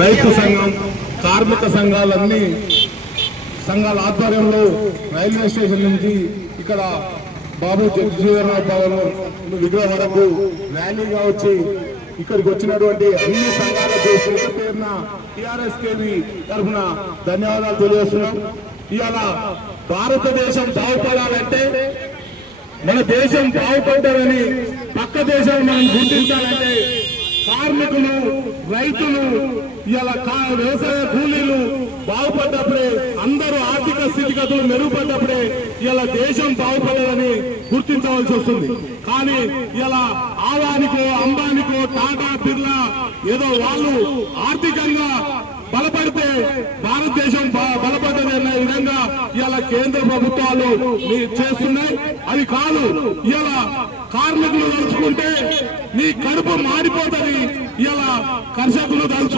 రైతు సంఘం కార్మిక సంఘాలన్నీ సంఘాల ఆధ్వర్యంలో రైల్వే స్టేషన్ నుంచి ఇక్కడ బాబు జగజీవనరావు భవన్ విగ్రహం వరకు ర్యాలీగా వచ్చి ఇక్కడికి వచ్చినటువంటి అన్ని సంఘాలకు పేరున టిఆర్ఎస్ కేవి తరఫున ధన్యవాదాలు తెలియజేస్తున్నాం. ఇవాళ భారతదేశం బాగుపడాలంటే మన దేశం బాగుపడ్డారని పక్క దేశాలు మనం గుర్తించాలంటే కార్మికులు రైతులు ఇలా వ్యవసాయ కూలీలు బాగుపడ్డప్పుడే అందరూ ఆర్థిక స్థితిగతులు మెరుగుపడ్డప్పుడే ఇలా దేశం బాగుపడదని గుర్తించవలసి వస్తుంది. కానీ ఇలా ఆదానికో అంబానికో టాటా బిర్లా ఏదో వాళ్ళు ఆర్థికంగా బలపడితే భారతదేశం బలపడ్డది అనే విధంగా ఇలా కేంద్ర ప్రభుత్వాలు చేస్తున్నాయి. అది కాదు, ఇలా కార్మికులు తలుచుకుంటే నీ కడుపు మాడిపోతుంది. ఇలా కర్షకులు తలుచు